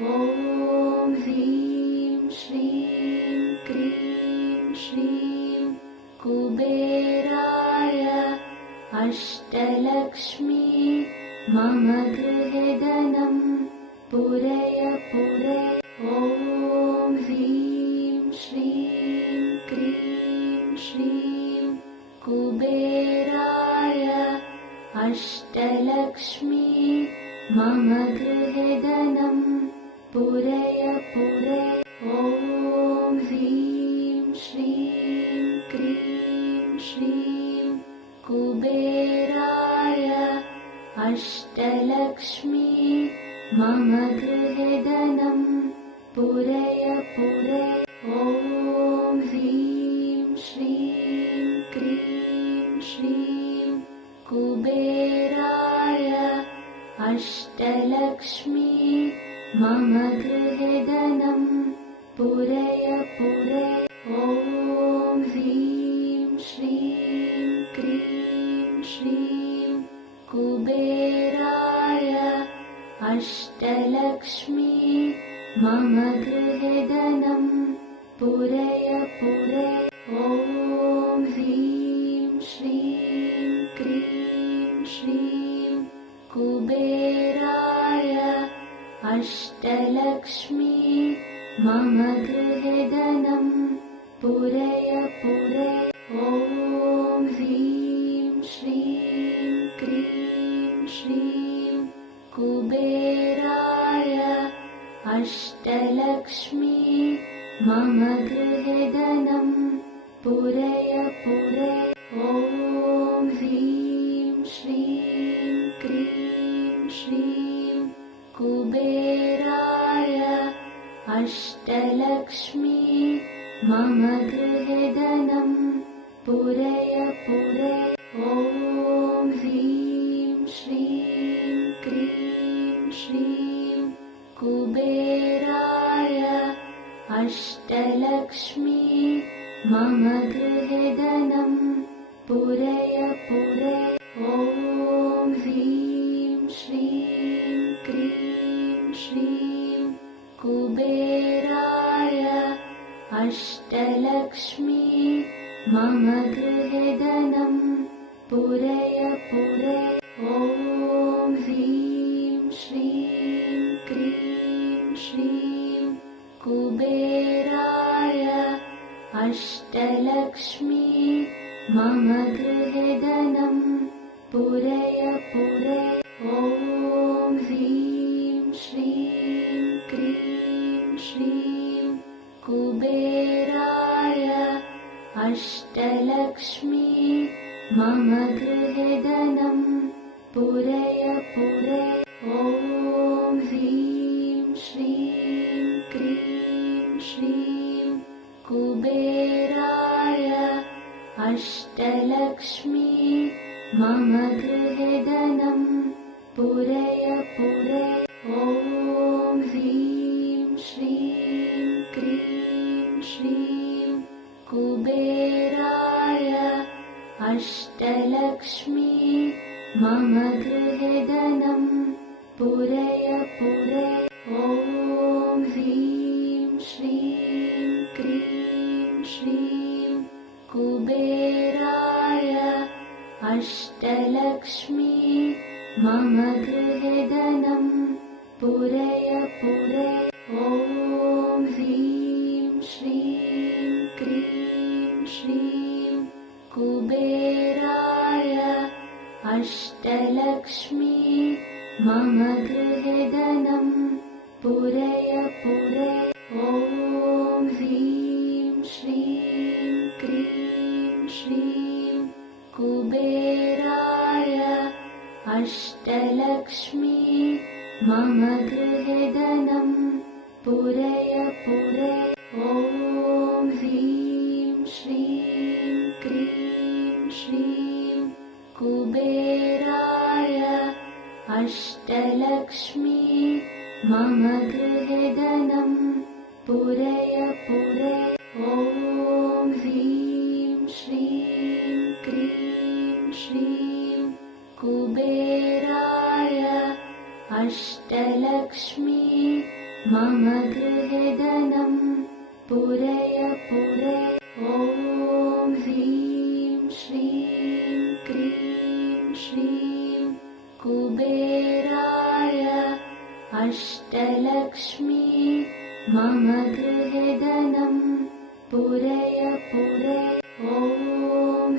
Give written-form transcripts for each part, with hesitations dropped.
ॐ ह्रीं श्रीं क्रीं श्रीं कुबेराय अष्टलक्ष्मी मम गृहे धनं पूरय पूरय। ॐ ह्रीं श्रीं क्रीं श्रीं कुबेराय अष्टलक्ष्मी मम गृहे धनं पूरय पूरय। ॐ ह्रीं श्रीं क्रीं श्रीं कुबेराय अष्टलक्ष्मी मम गृहे धनं पूरय पूरय। ॐ ह्रीं श्रीं क्रीं श्रीं कुबेराय अष्टलक्ष्मी मम गृहे धनं पूरय पूरय। ॐ ह्रीं श्रीं क्रीं श्रीं कुबेराय अष्टलक्ष्मी मम गृहे धनं पूरय पूरय। ॐ ह्रीं श्रीं क्रीं श्रीं कुबेराय अष्टलक्ष्मी मम गृहे धनं पूरय पूरय। ॐ ह्रीं श्रीं क्रीं श्रीं कुबेराय अष्टलक्ष्मी मम गृहे धनं पूरय पूरय। ॐ ह्रीं श्रीं क्रीं श्रीं कुबेराय अष्टलक्ष्मी मम गृहे धनं पूरय पूरय। ॐ ह्रीं श्रीं क्रीं श्रीं कुबेराय अष्टलक्ष्मी मम गृहे धनं पूरय पूरय। ॐ ह्रीं श्रीं क्रीं श्रीं कुबेराय अष्टलक्ष्मी मम गृहे धनं पूरय पूरय। ॐ ह्रीं श्रीं क्रीं श्रीं कुबेराय अष्टलक्ष्मी मम गृहे धनं पूरय पूरय। ॐ ह्रीं श्रीं क्रीं श्रीं कुबेराय अष्टलक्ष्मी मम गृहे धनं पूरय पूरय। ॐ ह्रीं श्रीं क्रीं श्रीं कुबेराय अष्टलक्ष्मी मम गृहे धनं पूरय पूरय। ॐ ह्रीं श्रीं क्रीं श्रीं कुबेराय अष्टलक्ष्मी मम गृहे धनं पूरय पूरय। ॐ ह्रीं श्रीं क्रीं श्रीं कुबेराय अष्टलक्ष्मी मम गृहे धनं पूरय पूरय। ॐ ह्रीं श्रीं क्रीं श्रीं कुबेराय अष्टलक्ष्मी मम गृहे धनं पूरय पूरय। ॐ ह्रीं श्रीं क्रीं श्रीं कुबेराय अष्टलक्ष्मी मम गृहे धनं पूरय पूरय। ॐ ह्रीं श्रीं क्रीं श्रीं कुबेराय अष्टलक्ष्मी मम गृहे धनं पूरय पूरय। ॐ ह्रीं श्रीं क्रीं श्रीं कुबेराय अष्टलक्ष्मी मम गृहे धनं पूरय पूरय। ॐ ह्रीं श्रीं क्रीं श्रीं कुबेराय अष्टलक्ष्मी मम गृहे धनं पूरय पूरय। ॐ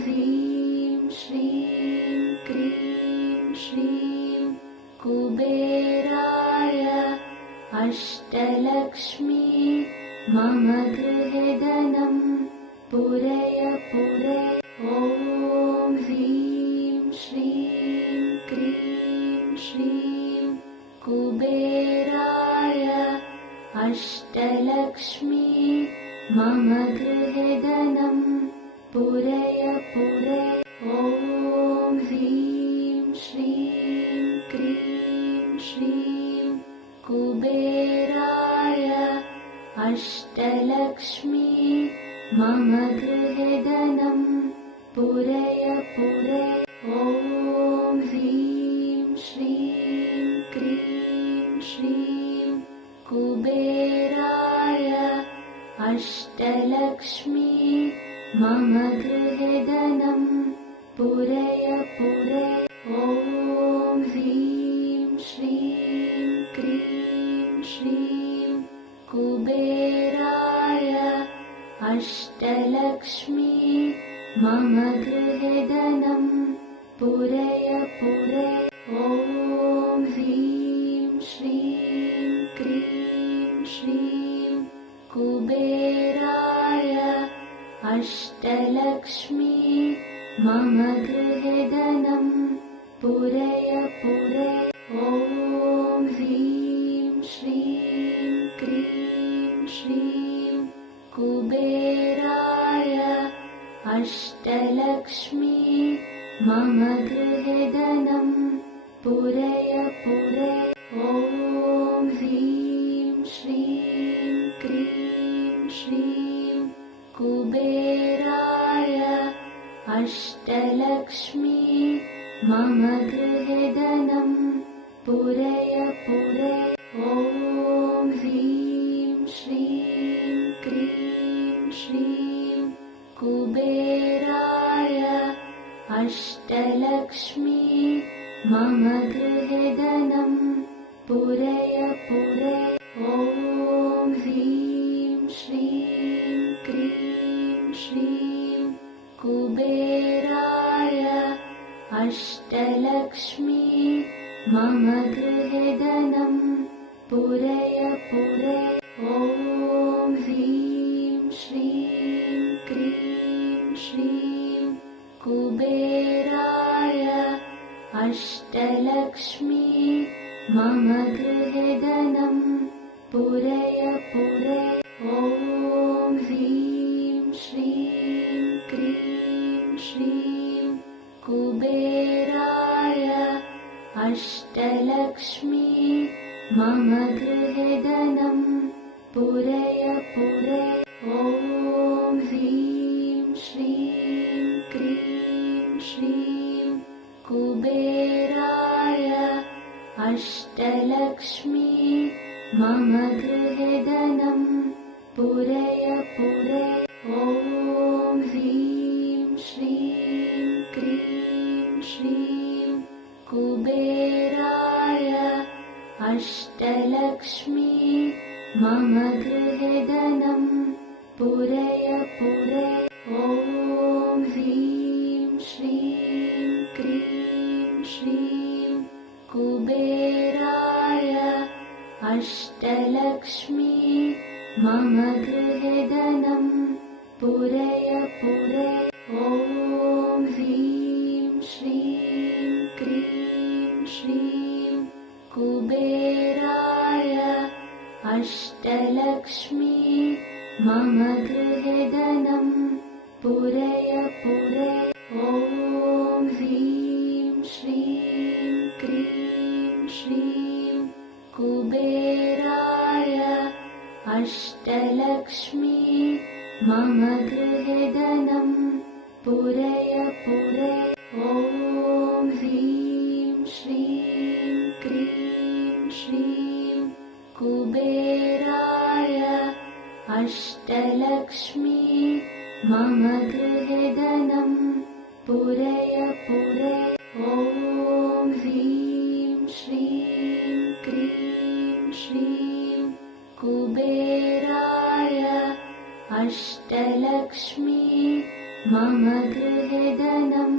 ह्रीं श्रीं क्रीं श्रीं कुबेराय अष्टलक्ष्मी मम गृहे धनं पूरय पूरय। ॐ ह्रीं श्रीं क्रीं श्रीं कुबेराय अष्टलक्ष्मी मम गृहे धनं पूरय पूरय। ॐ ह्रीं श्रीं क्रीं श्रीं कुबेराय अष्टलक्ष्मी मम गृहे धनं पूरय पूरय। ॐ ह्रीं श्रीं क्रीं श्रीं कुबेराय अष्टलक्ष्मी मम गृहे धनं पूरय पूरय। ॐ ह्रीं श्रीं क्रीं श्रीं कुबेराय अष्टलक्ष्मी मम गृहे धनं पूरय पूरय। ॐ ह्रीं श्रीं क्रीं श्रीं कुबेराय अष्टलक्ष्मी मम गृहे धनं पूरय पूरय। ॐ ह्रीं श्रीं क्रीं श्रीं कुबेराय अष्टलक्ष्मी मम गृहे धनं पूरय पूरय। ॐ ह्रीं श्रीं क्रीं श्रीं कुबेराय अष्टलक्ष्मी मम गृहे धनं पूरय पूरय। ॐ ह्रीं श्रीं क्रीं श्रीं कुबेराय अष्टलक्ष्मी मम गृहे धनं पूरय पूरय। ॐ ह्रीं श्रीं क्रीं श्रीं कुबेराय अष्टलक्ष्मी मम गृहे धनं पूरय पूरय। ॐ ह्रीं श्रीं क्रीं श्रीं कुबेराय अष्टलक्ष्मी मम गृहे धनं पूरय पूरय। ॐ ह्रीं श्रीं क्रीं श्रीं कुबेराय अष्टलक्ष्मी मम गृहे धनं पूरय पूरय। ॐ ह्रीं श्रीं क्रीं श्रीं कुबेराय अष्टलक्ष्मी मम गृहे धनं पूरय पूरय। ॐ ह्रीं श्रीं क्रीं श्रीं कुबेराय अष्टलक्ष्मी मम गृहे धनं पूरय पूरय। ॐ ह्रीं श्रीं क्रीं श्रीं कुबेराय अष्टलक्ष्मी मम गृहे धनं पूरय पूरय। ॐ ह्रीं श्रीं क्रीं श्रीं कुबेराय अष्टलक्ष्मी मम गृहे धनं पूरय पूरय। ॐ ह्रीं श्रीं क्रीं श्रीं कुबेराय अष्टलक्ष्मी मम गृहे धनं पूरय पूरय। ॐ ह्रीं श्रीं क्रीं श्रीं कुबेराय कुबेराय अष्टलक्ष्मी मम गृहे धनं पूरय पूरय। ॐ ह्रीं श्रीं क्रीं श्रीं कुबेराय अष्टलक्ष्मी मम गृहे धनं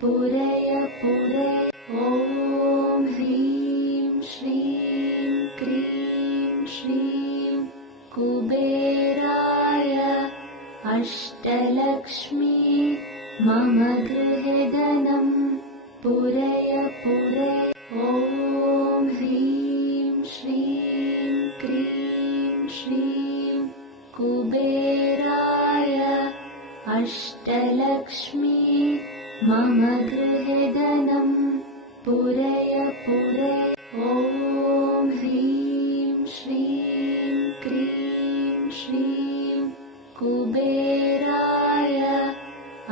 पूरय पूरय। ॐ ह्रीं श्रीं क्रीं श्रीं कुबेराय अष्टलक्ष्मी मम गृहे धनं पूरय पूरय। ॐ ह्रीं श्रीं क्रीं श्रीं कुबेराय अष्टलक्ष्मी मम गृहे धनं पूरय पूरय। ॐ ह्रीं श्रीं क्रीं श्रीं कुबेराय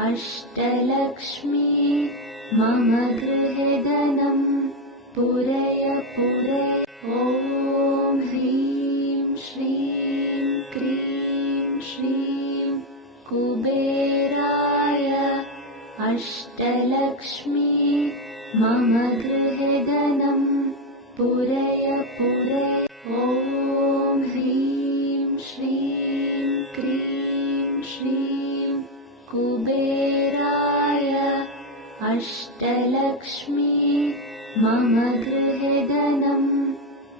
अष्टलक्ष्मी मम गृहे धनं पूरय पूरय। ॐ ह्रीं श्रीं क्रीं श्रीं कुबेराय अष्टलक्ष्मी मम गृहे धनं पूरय पूरय। ॐ ह्रीं श्रीं क्रीं श्रीं कुबेराय अष्टलक्ष्मी मम गृहे धनं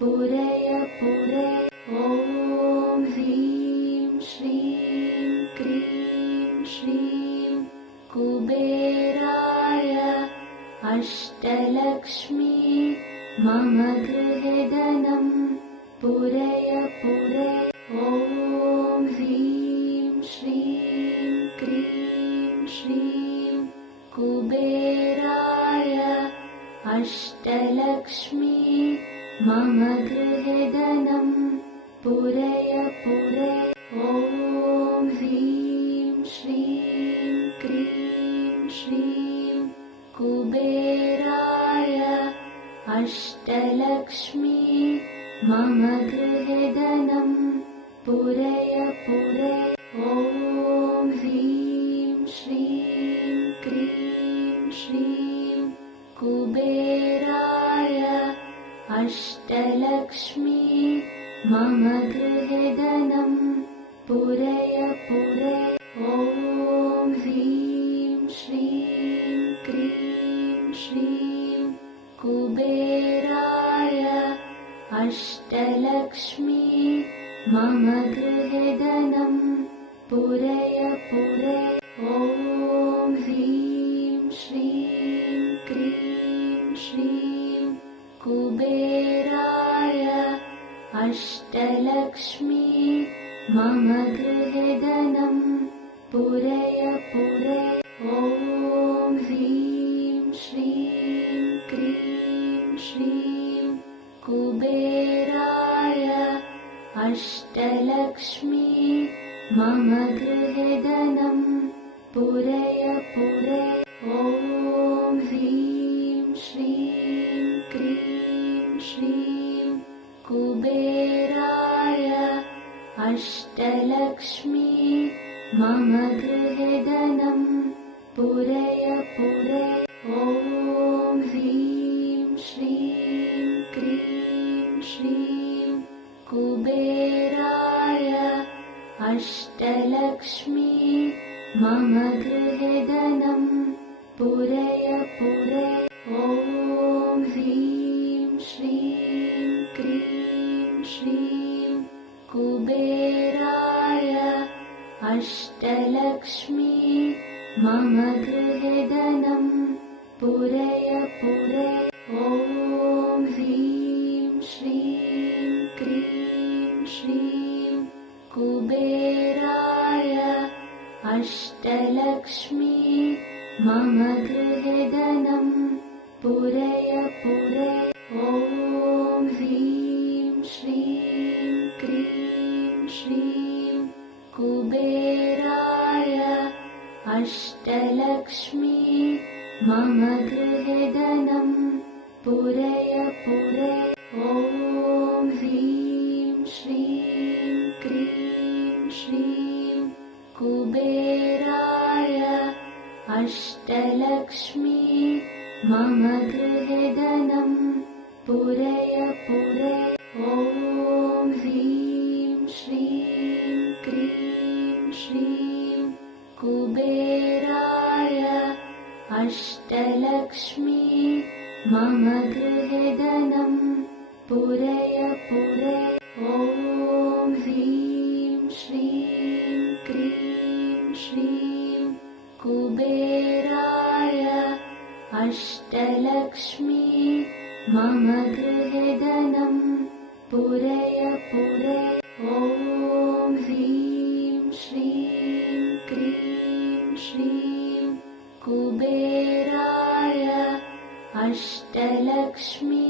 पूरय पूरय। ॐ ह्रीं श्रीं क्रीं श्रीं कुबेराय अष्टलक्ष्मी मम गृहे धनं पूरय पूरय। ॐ ह्रीं श्रीं क्रीं श्रीं कुबेराय अष्टलक्ष्मी मम गृहे धनं पूरय पूरय। ॐ ह्रीं श्रीं क्रीं श्रीं कुबेराय अष्टलक्ष्मी मम गृहे धनं पूरय पूरय। ॐ ह्रीं श्रीं क्रीं श्रीं कुबेराय अष्टलक्ष्मी मम गृहे धनं पूरय पूरय। ॐ ह्रीं श्रीं क्रीं श्रीं कुबेराय अष्टलक्ष्मी मम गृहे धनं पूरय पूरय। ॐ ह्रीं श्रीं क्रीं श्रीं कुबेराय अष्टलक्ष्मी मम गृहे धनं पूरय पूरय। ॐ ह्रीं श्रीं क्रीं श्रीं कुबेराय अष्टलक्ष्मी मम गृहे धनं पूरय पूरय। ॐ ह्रीं श्रीं क्रीं श्रीं कुबेराय अष्टलक्ष्मी मम गृहे धनं पूरय पूरय। ॐ ह्रीं श्रीं क्रीं श्रीं कुबेराय अष्टलक्ष्मी मम गृहे धनं पूरय पूरय। ॐ ह्रीं श्रीं क्रीं श्रीं कुबेराय अष्टलक्ष्मी मम गृहे धनं पूरय पूरय। ॐ ह्रीं श्रीं क्रीं श्रीं कुबेराय अष्टलक्ष्मी मम गृहे धनं पूरय पूरय। ॐ ह्रीं श्रीं क्रीं श्रीं कुबेराय अष्टलक्ष्मी मम गृहे धनं पूरय पूरय। ॐ ह्रीं श्रीं अष्टलक्ष्मी मम गृहे धनं पूरय पूरय ॐ ह्रीं श्रीं क्रीं श्रीं कुबेराय अष्टलक्ष्मी मम गृहे धनं पूरय पूरय ॐ ह्रीं श्रीं क्रीं श्रीं कुबेराय अष्टलक्ष्मी मम गृहे धनं पूरय पूरय ॐ ह्रीं श्रीं क्रीं श्रीं कुबेराय अष्टलक्ष्मी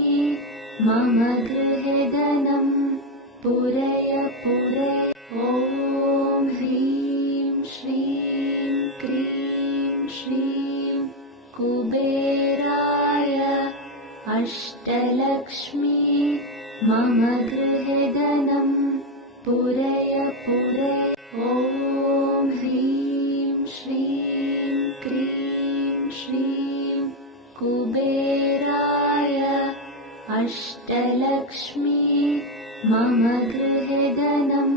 मम गृहे धनं पूरय पूरय ॐ ह्रीं श्रीं क्रीं श्रीं कुबेराय अष्टलक्ष्मी मम गृहे धनं पूरय पूरय ॐ ह्रीं श्रीं क्रीं श्रीं कुबेराय अष्टलक्ष्मी मम गृहे धनं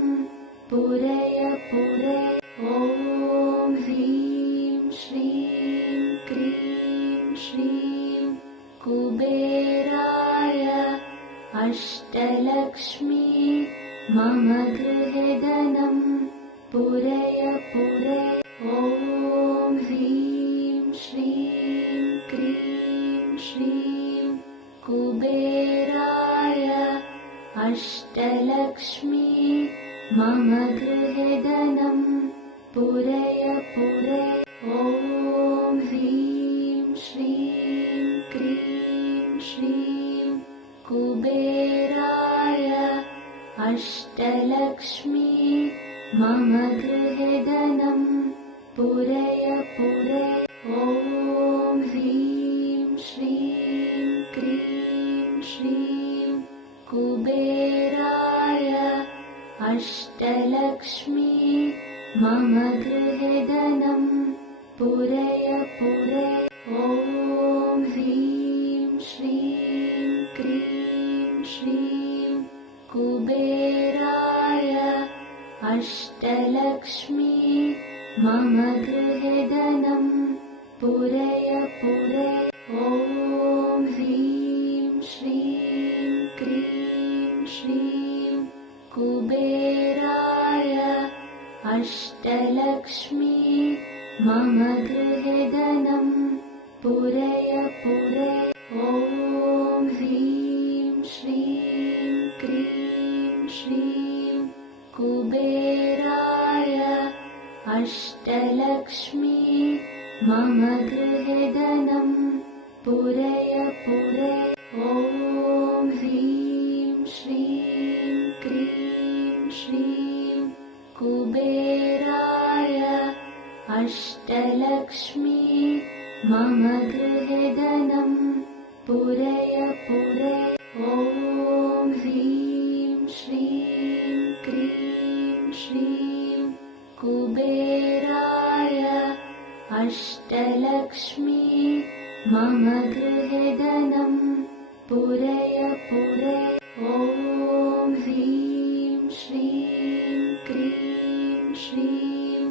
पूरय पूरय ॐ ह्रीं श्रीं क्रीं श्रीं कुबेराय अष्टलक्ष्मी मम गृहे धनं पूरय पूरय ॐ ह्रीं श्रीं क्रीं श्रीं कुबेराय अष्टलक्ष्मी मम गृहे धनं पूरय पूरय ॐ ह्रीं श्रीं क्रीं श्रीं कुबेराय अष्टलक्ष्मी मम गृहे धनं पूरय पूरय ॐ ह्रीं श्रीं क्रीं श्रीं कुबेराय अष्टलक्ष्मी मम गृहे धनं पूरय पूरय ॐ ह्रीं श्रीं क्रीं श्रीं कुबेराय अष्टलक्ष्मी मम गृहे धनं पूरय पूरय ॐ ह्रीं श्रीं क्रीं श्रीं कुबेराय अष्टलक्ष्मी मम गृहे धनं पूरय पूरय ॐ ह्रीं श्रीं क्रीं श्रीं कुबेराय अष्टलक्ष्मी मम गृहे धनं पूरय पूरय ॐ ह्रीं श्रीं क्रीं श्रीं कुबेराय अष्टलक्ष्मी मम गृहे धनं पूरय पूरय ॐ ह्रीं श्रीं क्रीं श्रीं कुबेराय अष्टलक्ष्मी मम गृहे धनं पूरय पूरय ॐ ह्रीं श्रीं क्रीं श्रीं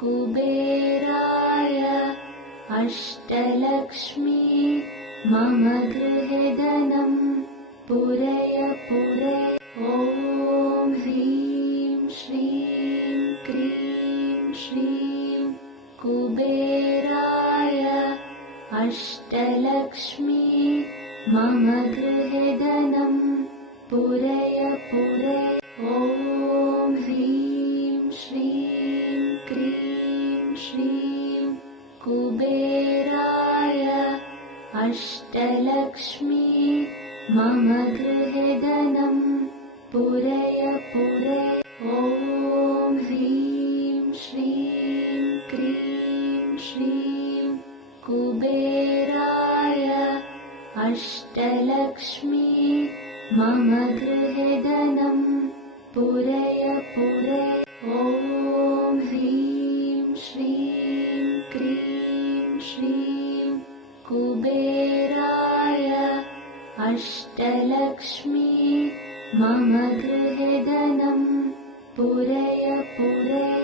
कुबेराय अष्टलक्ष्मी मम गृहे धनं पूरय पूरय ॐ ह्रीं श्रीं क्रीं श्रीं कुबेराय अष्टलक्ष्मी मम गृहे धनं पूरय पूरय ॐ ह्रीं श्रीं क्रीं श्रीं कुबेराय अष्टलक्ष्मी मम गृहे धनं पूरय पूरय ॐ ह्रीं श्रीं क्रीं श्रीं कुबेराय अष्टलक्ष्मी मम गृहे धनं पूरय पूरय ॐ ह्रीं श्रीं क्रीं कुबेराय अष्टलक्ष्मी मम गृहे धनं पूरय पूरय।